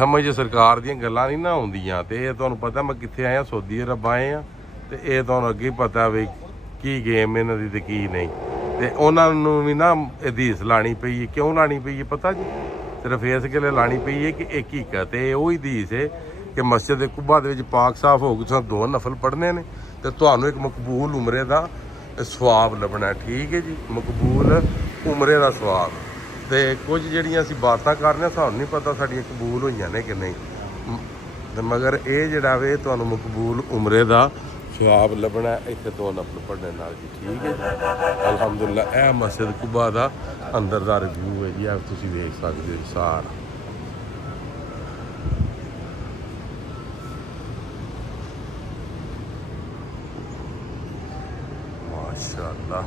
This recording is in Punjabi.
ਸਮਝ ਸਰਕਾਰ ਦੀਆਂ ਗੱਲਾਂ ਨਹੀਂ ਨਾ ਆਉਂਦੀਆਂ। ਤੇ ਇਹ ਤੁਹਾਨੂੰ ਪਤਾ ਮੈਂ ਕਿੱਥੇ ਆਇਆ, ਸਊਦੀ ਅਰਬ ਆਏ ਆ। ਤੇ ਇਹ ਤੁਹਾਨੂੰ ਅੱਗੇ ਪਤਾ ਵੀ ਕੀ ਗੇਮ ਇਹਨਾਂ ਦੀ ਤੇ ਕੀ ਨਹੀਂ। ਤੇ ਉਹਨਾਂ ਨੂੰ ਵੀ ਨਾ ਹਦੀਸ ਲਾਣੀ ਪਈ ਹੈ। ਕਿਉਂ ਲਾਣੀ ਪਈ ਹੈ ਪਤਾ ਜੀ? ਸਿਰਫ ਇਸ ਗੱਲੇ ਲਾਣੀ ਪਈ ਹੈ ਕਿ ਇੱਕ ਹਕੀਕਤ ਹੈ, ਉਹ ਹਦੀਸ ਹੈ ਕਿ ਮਸਜਿਦ ਕੁਬਾ ਦੇ ਵਿੱਚ ਪਾਕ ਸਾਫ ਹੋ ਕੇ ਤੁਸੀਂ 2 ਨਫਲ ਪੜ੍ਹਨੇ ਨੇ ਤੇ ਤੁਹਾਨੂੰ ਇੱਕ ਮਕਬੂਲ ਉਮਰੇ ਦਾ ਸਵਾਬ ਲੱਭਣਾ। ਠੀਕ ਹੈ ਜੀ, ਮਕਬੂਲ ਉਮਰੇ ਦਾ ਸਵਾਬ। ਤੇ ਕੁਝ ਜਿਹੜੀਆਂ ਅਸੀਂ ਬਾਤਾਂ ਕਰ ਰਹੇ ਹਾਂ ਸਾਨੂੰ ਨਹੀਂ ਪਤਾ ਸਾਡੀਆਂ ਕਬੂਲ ਹੋਈਆਂ ਨੇ ਕਿ ਨਹੀਂ, ਤੇ ਮਗਰ ਇਹ ਜਿਹੜਾ ਵੇ ਤੁਹਾਨੂੰ ਮਕਬੂਲ ਉਮਰੇ ਦਾ ਸਵਾਬ ਲੱਭਣਾ ਇੱਥੇ 2 ਨਫਲ ਪੜ੍ਹਨੇ ਨਾਲ ਜੀ। ਠੀਕ ਹੈ ਜੀ, ਅਲਹਮਦੁਲਿਲਾ। ਇਹ ਮਸਜਿਦ ਕੁਬਾ ਦਾ ਅੰਦਰ ਦਾ ਰਿਵਿਊ ਹੈ ਜੀ, ਆ ਤੁਸੀਂ ਵੇਖ ਸਕਦੇ ਹੋ ਸਾਰਾ। ਮਾਸ਼ਾਅੱਲਾ।